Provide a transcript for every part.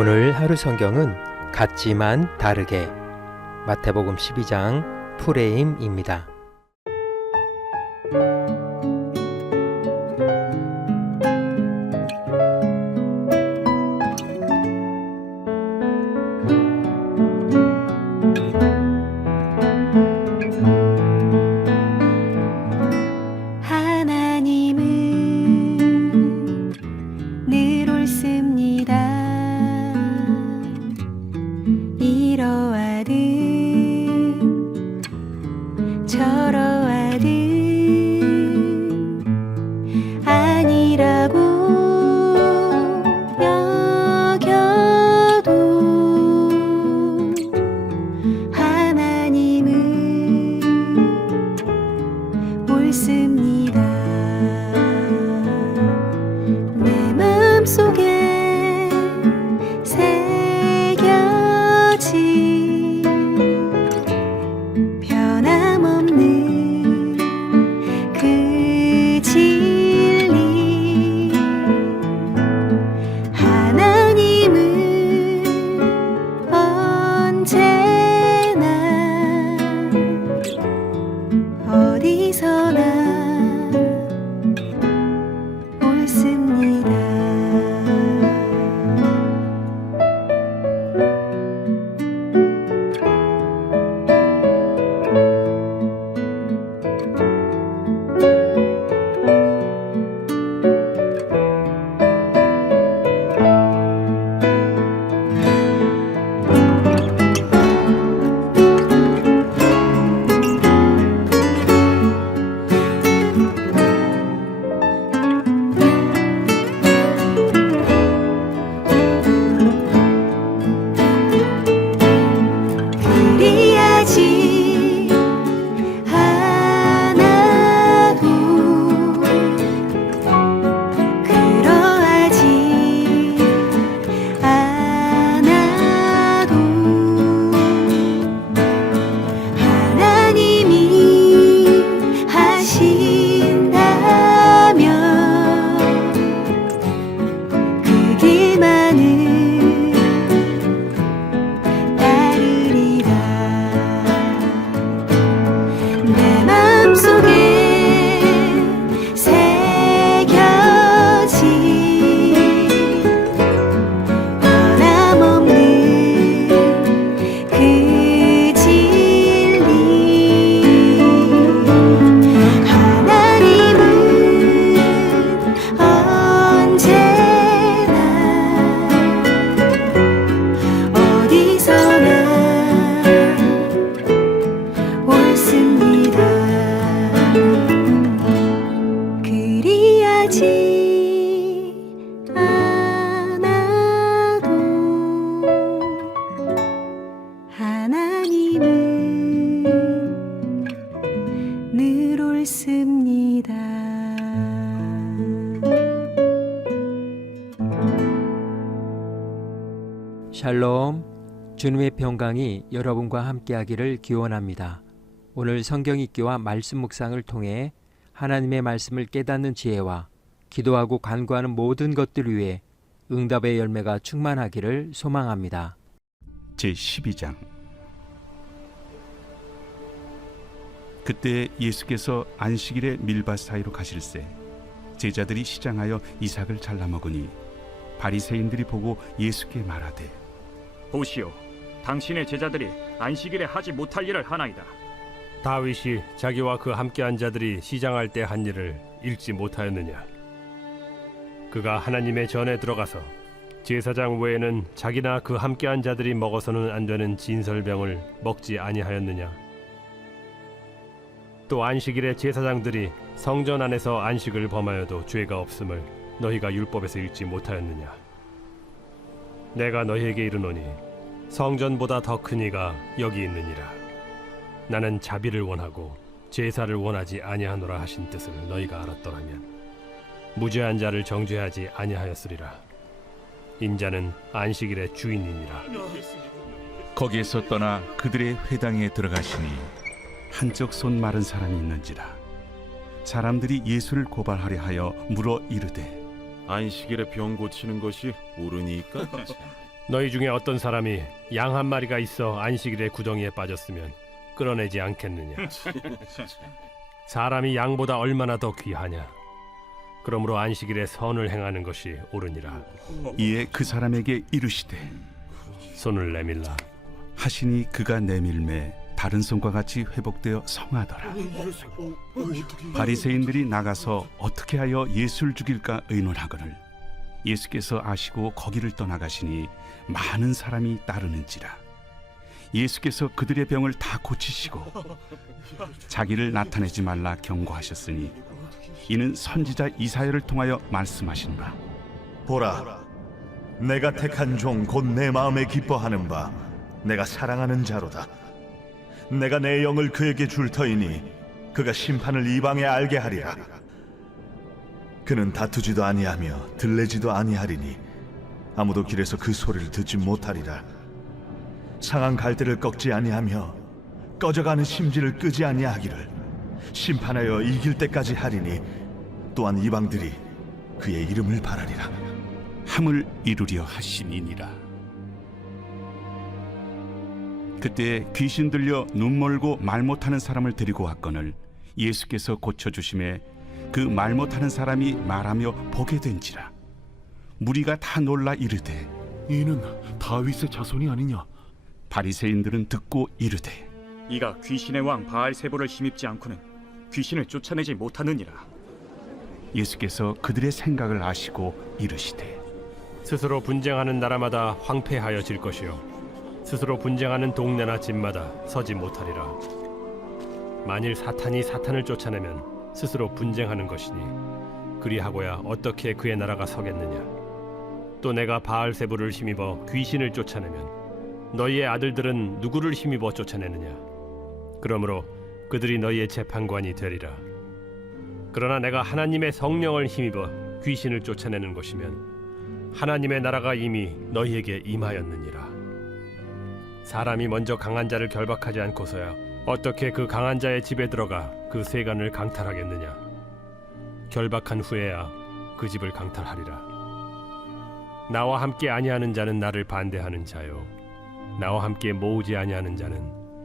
오늘 하루 성경은 같지만 다르게 마태복음 12장 프레임입니다. 늘 옳습니다. 이러하듯 저러하듯 아니라고 여겨도 하나님은 옳습니다. 내 마음속에 새겨진 변함없는 그 진리, 하나님은 언제나 어디서나 옳습니다. 그리하지 않아도 그러하지 않아도 하나님이 하신다면 그 길만은 따르리라. 내 마음속에 새겨진 변함없는 그 진리, 하나님은 언제나 어디서나 옳습니다. 그리하지 않아도 하나님은 늘 옳습니다. 샬롬, 주님의 평강이 여러분과 함께하기를 기원합니다. 오늘 성경 읽기와 말씀 묵상을 통해 하나님의 말씀을 깨닫는 지혜와 기도하고 간구하는 모든 것들 위해 응답의 열매가 충만하기를 소망합니다. 제12장. 그때 예수께서 안식일에 밀밭 사이로 가실새 제자들이 시장하여 이삭을 잘라 먹으니 바리새인들이 보고 예수께 말하되, 보시오, 당신의 제자들이 안식일에 하지 못할 일을 하나이다. 다윗이 자기와 그 함께한 자들이 시장할 때 한 일을 읽지 못하였느냐? 그가 하나님의 전에 들어가서 제사장 외에는 자기나 그 함께한 자들이 먹어서는 안 되는 진설병을 먹지 아니하였느냐? 또 안식일에 제사장들이 성전 안에서 안식을 범하여도 죄가 없음을 너희가 율법에서 읽지 못하였느냐? 내가 너희에게 이르노니 성전보다 더 큰 이가 여기 있느니라. 나는 자비를 원하고 제사를 원하지 아니하노라 하신 뜻을 너희가 알았더라면 무죄한 자를 정죄하지 아니하였으리라. 인자는 안식일의 주인이니라. 거기에서 떠나 그들의 회당에 들어가시니 한쪽 손 마른 사람이 있는지라. 사람들이 예수를 고발하려 하여 물어 이르되, 안식일에 병 고치는 것이 옳으니까? 너희 중에 어떤 사람이 양 한 마리가 있어 안식일에 구덩이에 빠졌으면 끌어내지 않겠느냐? 사람이 양보다 얼마나 더 귀하냐? 그러므로 안식일에 선을 행하는 것이 옳으니라. 이에 그 사람에게 이르시되 손을 내밀라. 하시니 그가 내밀매 다른 손과 같이 회복되어 성하더라. 바리새인들이 나가서 어떻게 하여 예수를 죽일까 의논하거늘 예수께서 아시고 거기를 떠나가시니 많은 사람이 따르는지라. 예수께서 그들의 병을 다 고치시고 자기를 나타내지 말라 경고하셨으니 이는 선지자 이사야를 통하여 말씀하신 바 보라, 내가 택한 종 곧 내 마음에 기뻐하는 바 내가 사랑하는 자로다. 내가 내 영을 그에게 줄 터이니 그가 심판을 이방에 알게 하리라. 그는 다투지도 아니하며 들레지도 아니하리니 아무도 길에서 그 소리를 듣지 못하리라. 상한 갈대를 꺾지 아니하며 꺼져가는 심지를 끄지 아니하기를 심판하여 이길 때까지 하리니 또한 이방들이 그의 이름을 바라리라. 함을 이루려 하심이니라. 그때 귀신 들려 눈 멀고 말 못하는 사람을 데리고 왔거늘 예수께서 고쳐주심에 그 말 못하는 사람이 말하며 보게 된지라. 무리가 다 놀라 이르되 이는 다윗의 자손이 아니냐? 바리새인들은 듣고 이르되 이가 귀신의 왕 바알세보를 힘입지 않고는 귀신을 쫓아내지 못하느니라. 예수께서 그들의 생각을 아시고 이르시되 스스로 분쟁하는 나라마다 황폐하여질 것이요 스스로 분쟁하는 동네나 집마다 서지 못하리라. 만일 사탄이 사탄을 쫓아내면 스스로 분쟁하는 것이니 그리하고야 어떻게 그의 나라가 서겠느냐. 또 내가 바알세부를 힘입어 귀신을 쫓아내면 너희의 아들들은 누구를 힘입어 쫓아내느냐. 그러므로 그들이 너희의 재판관이 되리라. 그러나 내가 하나님의 성령을 힘입어 귀신을 쫓아내는 것이면 하나님의 나라가 이미 너희에게 임하였느니라. 사람이 먼저 강한 자를 결박하지 않고서야 어떻게 그 강한 자의 집에 들어가 그 세간을 강탈하겠느냐. 결박한 후에야 그 집을 강탈하리라. 나와 함께 아니하는 자는 나를 반대하는 자요 나와 함께 모으지 아니하는 자는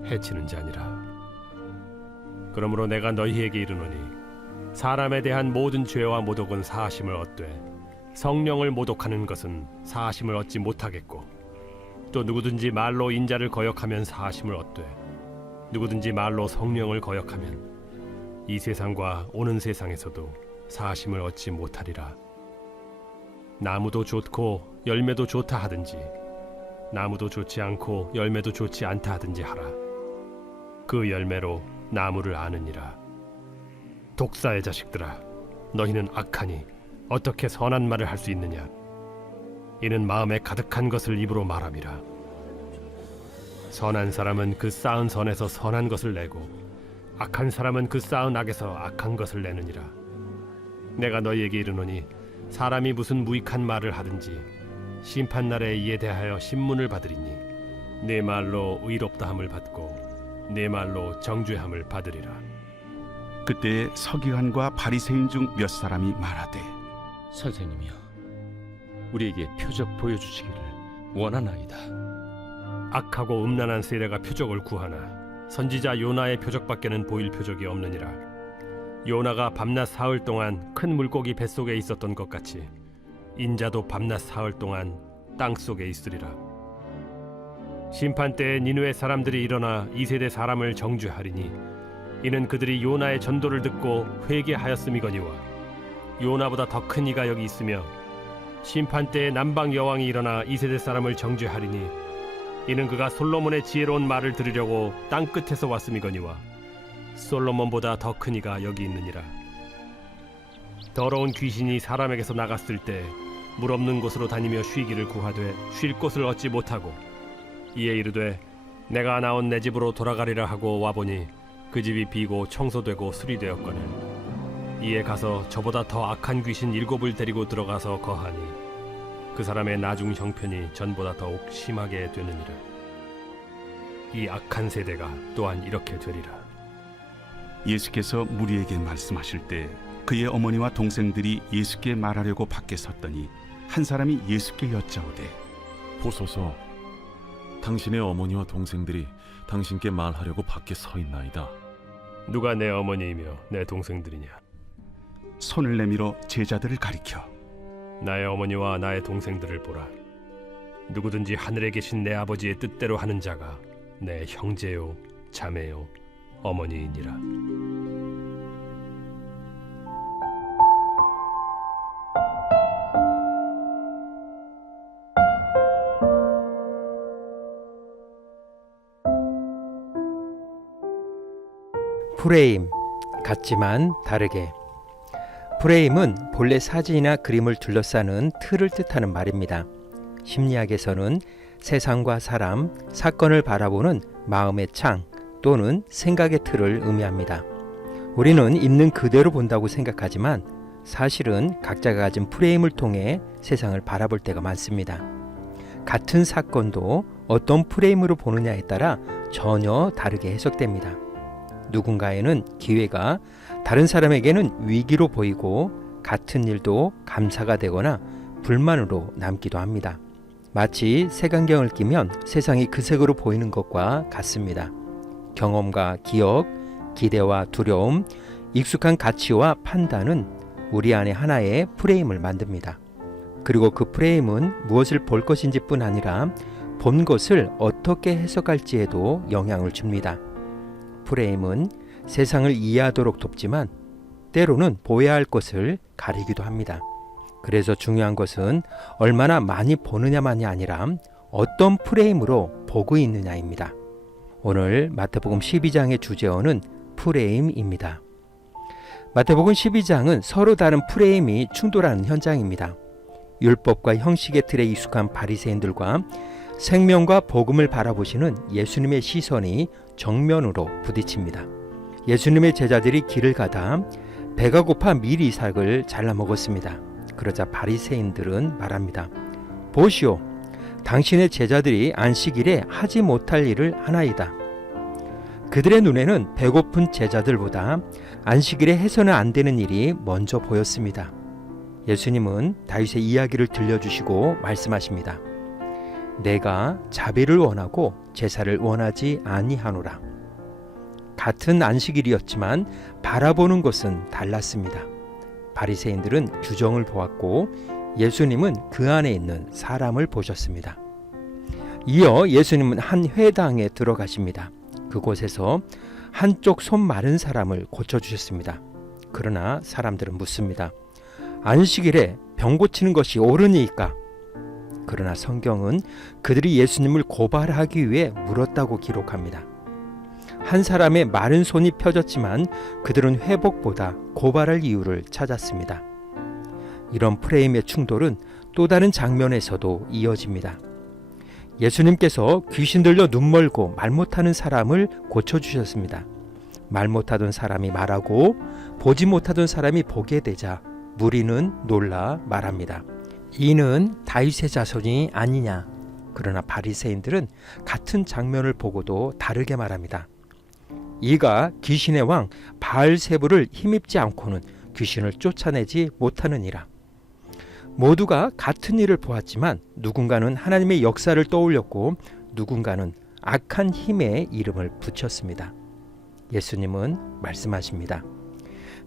해치는 자니라. 그러므로 내가 너희에게 이르노니 사람에 대한 모든 죄와 모독은 사하심을 얻되 성령을 모독하는 것은 사하심을 얻지 못하겠고 또 누구든지 말로 인자를 거역하면 사하심을 얻되 누구든지 말로 성령을 거역하면 이 세상과 오는 세상에서도 사하심을 얻지 못하리라. 나무도 좋고 열매도 좋다 하든지 나무도 좋지 않고 열매도 좋지 않다 하든지 하라. 그 열매로 나무를 아느니라. 독사의 자식들아, 너희는 악하니 어떻게 선한 말을 할 수 있느냐. 이는 마음에 가득한 것을 입으로 말함이라. 선한 사람은 그 쌓은 선에서 선한 것을 내고 악한 사람은 그 쌓은 악에서 악한 것을 내느니라. 내가 너희에게 이르노니 사람이 무슨 무익한 말을 하든지 심판날에 이에 대하여 신문을 받으리니 내 말로 의롭다함을 받고 내 말로 정죄함을 받으리라. 그때 서기관과 바리새인 중 몇 사람이 말하되 선생님이여, 우리에게 표적 보여주시기를 원하나이다. 악하고 음란한 세례가 표적을 구하나 선지자 요나의 표적밖에는 보일 표적이 없느니라. 요나가 밤낮 사흘 동안 큰 물고기 뱃속에 있었던 것 같이 인자도 밤낮 사흘 동안 땅속에 있으리라. 심판 때에 니느웨 사람들이 일어나 이 세대 사람을 정죄하리니 이는 그들이 요나의 전도를 듣고 회개하였음이거니와 요나보다 더 큰 이가 여기 있으며 심판 때에 남방 여왕이 일어나 이 세대 사람을 정죄하리니 이는 그가 솔로몬의 지혜로운 말을 들으려고 땅 끝에서 왔음이거니와 솔로몬보다 더 큰 이가 여기 있느니라. 더러운 귀신이 사람에게서 나갔을 때 물 없는 곳으로 다니며 쉬기를 구하되 쉴 곳을 얻지 못하고 이에 이르되 내가 나온 내 집으로 돌아가리라 하고 와보니 그 집이 비고 청소되고 수리되었거늘 이에 가서 저보다 더 악한 귀신 7을 데리고 들어가서 거하니 그 사람의 나중 형편이 전보다 더욱 심하게 되느니라. 이 악한 세대가 또한 이렇게 되리라. 예수께서 무리에게 말씀하실 때 그의 어머니와 동생들이 예수께 말하려고 밖에 섰더니 한 사람이 예수께 여짜오되 보소서, 당신의 어머니와 동생들이 당신께 말하려고 밖에 서 있나이다. 누가 내 어머니이며 내 동생들이냐? 손을 내밀어 제자들을 가리켜 나의 어머니와 나의 동생들을 보라. 누구든지 하늘에 계신 내 아버지의 뜻대로 하는 자가 내 형제요, 자매요, 어머니이니라. 프레임, 같지만 다르게. 프레임은 본래 사진이나 그림을 둘러싸는 틀을 뜻하는 말입니다. 심리학에서는 세상과 사람, 사건을 바라보는 마음의 창 또는 생각의 틀을 의미합니다. 우리는 있는 그대로 본다고 생각하지만 사실은 각자가 가진 프레임을 통해 세상을 바라볼 때가 많습니다. 같은 사건도 어떤 프레임으로 보느냐에 따라 전혀 다르게 해석됩니다. 누군가에는 기회가, 다른 사람에게는 위기로 보이고 같은 일도 감사가 되거나 불만으로 남기도 합니다. 마치 색안경을 끼면 세상이 그 색으로 보이는 것과 같습니다. 경험과 기억, 기대와 두려움, 익숙한 가치와 판단은 우리 안에 하나의 프레임을 만듭니다. 그리고 그 프레임은 무엇을 볼 것인지 뿐 아니라 본 것을 어떻게 해석할지에도 영향을 줍니다. 프레임은 세상을 이해하도록 돕지만 때로는 보여야 할 것을 가리기도 합니다. 그래서 중요한 것은 얼마나 많이 보느냐만이 아니라 어떤 프레임으로 보고 있느냐입니다. 오늘 마태복음 12장의 주제어는 프레임입니다. 마태복음 12장은 서로 다른 프레임이 충돌하는 현장입니다. 율법과 형식의 틀에 익숙한 바리새인들과 생명과 복음을 바라보시는 예수님의 시선이 정면으로 부딪힙니다. 예수님의 제자들이 길을 가다 배가 고파 밀이삭을 잘라 먹었습니다. 그러자 바리새인들은 말합니다. 보시오, 당신의 제자들이 안식일에 하지 못할 일을 하나이다. 그들의 눈에는 배고픈 제자들보다 안식일에 해서는 안 되는 일이 먼저 보였습니다. 예수님은 다윗의 이야기를 들려주시고 말씀하십니다. 내가 자비를 원하고 제사를 원하지 아니하노라. 같은 안식일이었지만 바라보는 것은 달랐습니다. 바리새인들은 규정을 보았고 예수님은 그 안에 있는 사람을 보셨습니다. 이어 예수님은 한 회당에 들어가십니다. 그곳에서 한쪽 손 마른 사람을 고쳐주셨습니다. 그러나 사람들은 묻습니다. 안식일에 병 고치는 것이 옳으니까? 그러나 성경은 그들이 예수님을 고발하기 위해 물었다고 기록합니다. 한 사람의 마른 손이 펴졌지만 그들은 회복보다 고발할 이유를 찾았습니다. 이런 프레임의 충돌은 또 다른 장면에서도 이어집니다. 예수님께서 귀신 들려 눈 멀고 말 못하는 사람을 고쳐주셨습니다. 말 못하던 사람이 말하고 보지 못하던 사람이 보게 되자 무리는 놀라 말합니다. 이는 다윗의 자손이 아니냐. 그러나 바리새인들은 같은 장면을 보고도 다르게 말합니다. 이가 귀신의 왕 바알세불을 힘입지 않고는 귀신을 쫓아내지 못하느니라. 모두가 같은 일을 보았지만 누군가는 하나님의 역사를 떠올렸고 누군가는 악한 힘의 이름을 붙였습니다. 예수님은 말씀하십니다.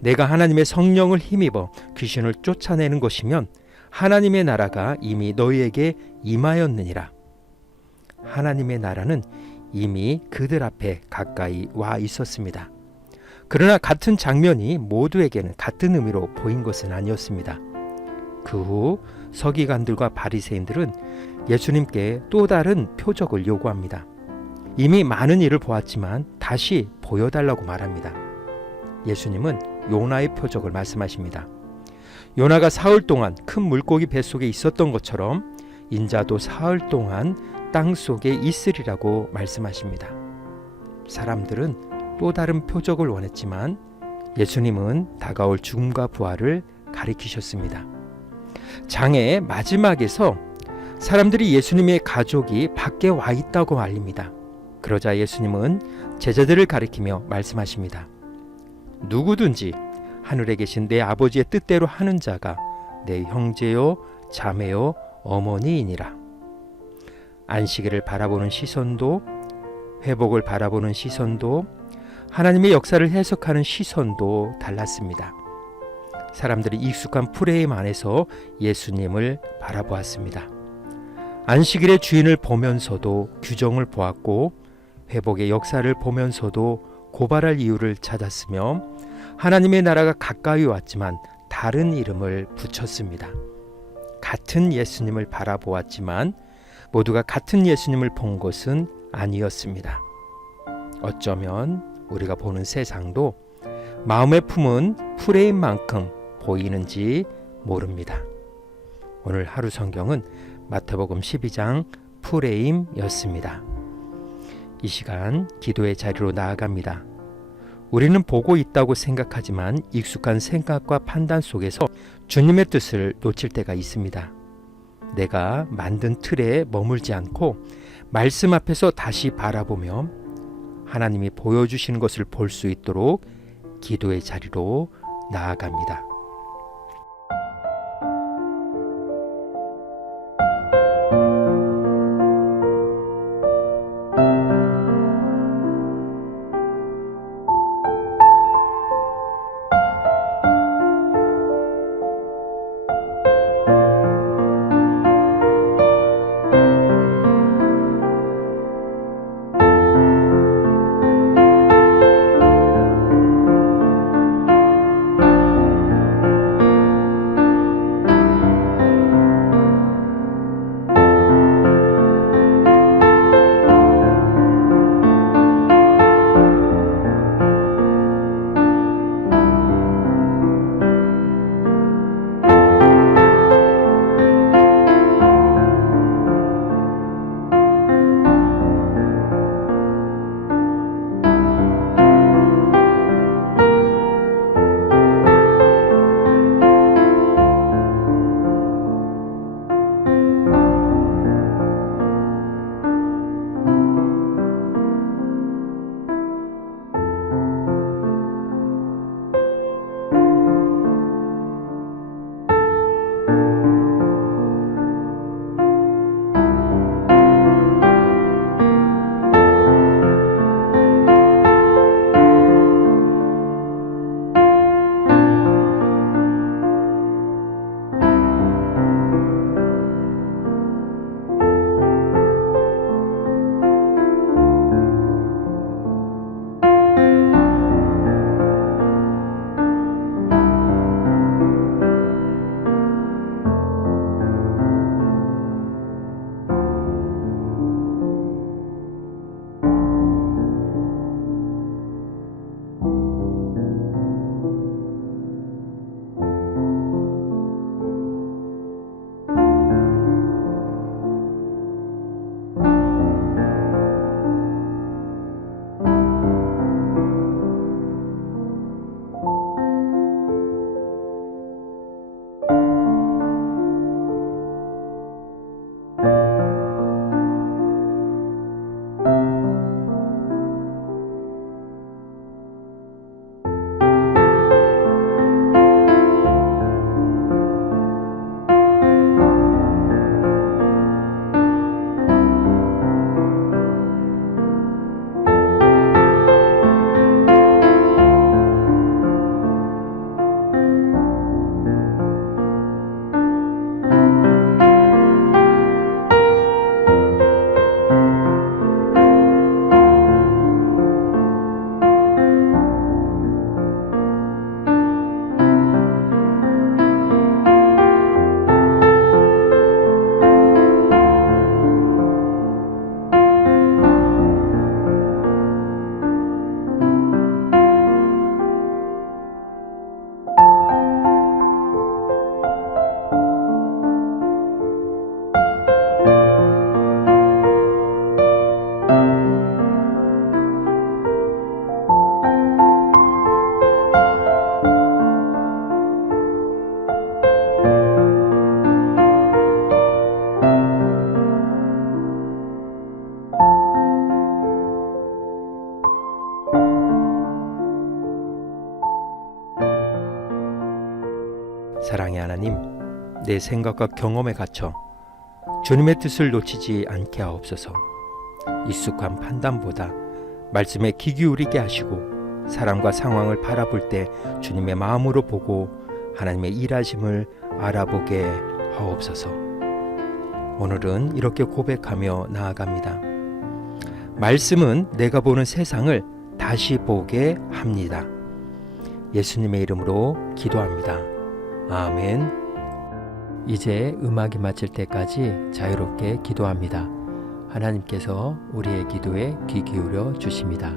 내가 하나님의 성령을 힘입어 귀신을 쫓아내는 것이면 하나님의 나라가 이미 너희에게 임하였느니라. 하나님의 나라는 이미 그들 앞에 가까이 와 있었습니다. 그러나 같은 장면이 모두에게는 같은 의미로 보인 것은 아니었습니다. 그 후 서기관들과 바리새인들은 예수님께 또 다른 표적을 요구합니다. 이미 많은 일을 보았지만 다시 보여달라고 말합니다. 예수님은 요나의 표적을 말씀하십니다. 요나가 사흘 동안 큰 물고기 뱃속에 있었던 것처럼 인자도 사흘 동안 땅 속에 있으리라고 말씀하십니다. 사람들은 또 다른 표적을 원했지만 예수님은 다가올 죽음과 부활을 가리키셨습니다. 장의 마지막에서 사람들이 예수님의 가족이 밖에 와 있다고 알립니다. 그러자 예수님은 제자들을 가리키며 말씀하십니다. 누구든지 하늘에 계신 내 아버지의 뜻대로 하는 자가 내 형제요, 자매요, 어머니이니라. 안식일을 바라보는 시선도, 회복을 바라보는 시선도, 하나님의 역사를 해석하는 시선도 달랐습니다. 사람들이 익숙한 프레임 안에서 예수님을 바라보았습니다. 안식일의 주인을 보면서도 규정을 보았고, 회복의 역사를 보면서도 고발할 이유를 찾았으며, 하나님의 나라가 가까이 왔지만 다른 이름을 붙였습니다. 같은 예수님을 바라보았지만 모두가 같은 예수님을 본 것은 아니었습니다. 어쩌면 우리가 보는 세상도 마음에 품은 프레임만큼 보이는지 모릅니다. 오늘 하루 성경은 마태복음 12장 프레임이었습니다. 이 시간 기도의 자리로 나아갑니다. 우리는 보고 있다고 생각하지만 익숙한 생각과 판단 속에서 주님의 뜻을 놓칠 때가 있습니다. 내가 만든 틀에 머물지 않고 말씀 앞에서 다시 바라보며 하나님이 보여주시는 것을 볼 수 있도록 기도의 자리로 나아갑니다. 사랑의 하나님, 내 생각과 경험에 갇혀 주님의 뜻을 놓치지 않게 하옵소서. 익숙한 판단보다 말씀에 귀 기울이게 하시고 사람과 상황을 바라볼 때 주님의 마음으로 보고 하나님의 일하심을 알아보게 하옵소서. 오늘은 이렇게 고백하며 나아갑니다. 말씀은 내가 보는 세상을 다시 보게 합니다. 예수님의 이름으로 기도합니다. 아멘. 이제 음악이 마칠 때까지 자유롭게 기도합니다. 하나님께서 우리의 기도에 귀 기울여 주십니다.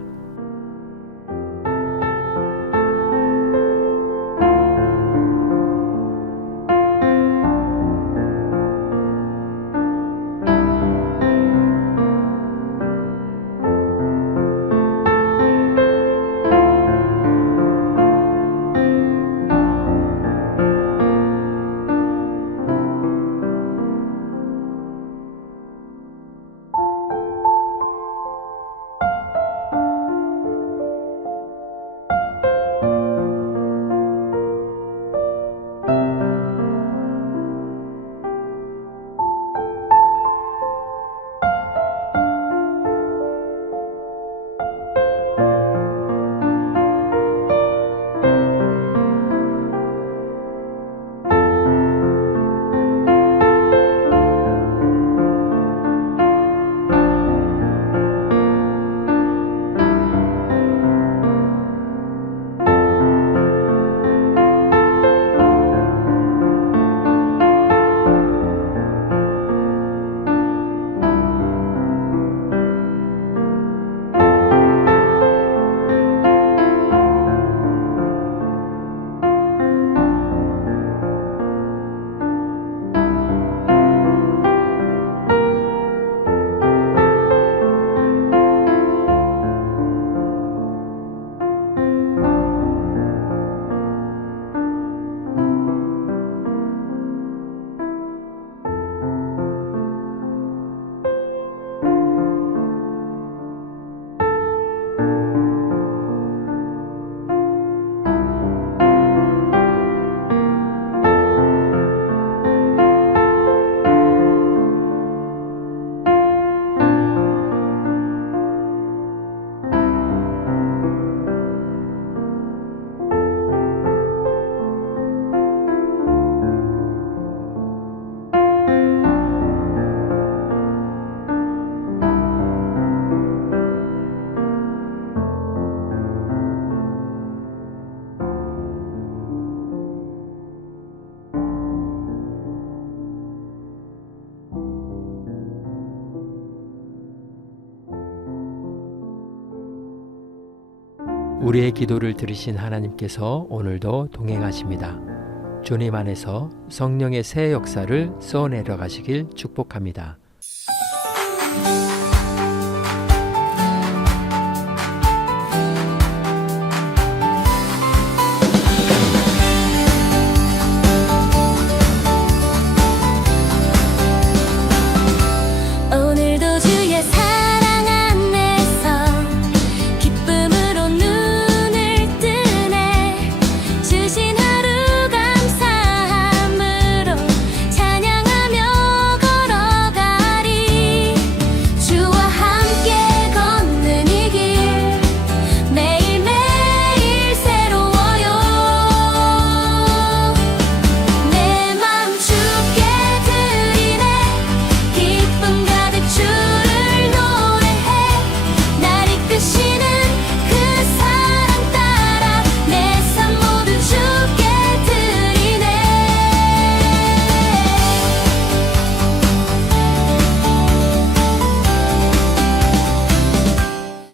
우리의 기도를 들으신 하나님께서 오늘도 동행하십니다. 주님 안에서 성령의 새 역사를 쏘내려 가시길 축복합니다.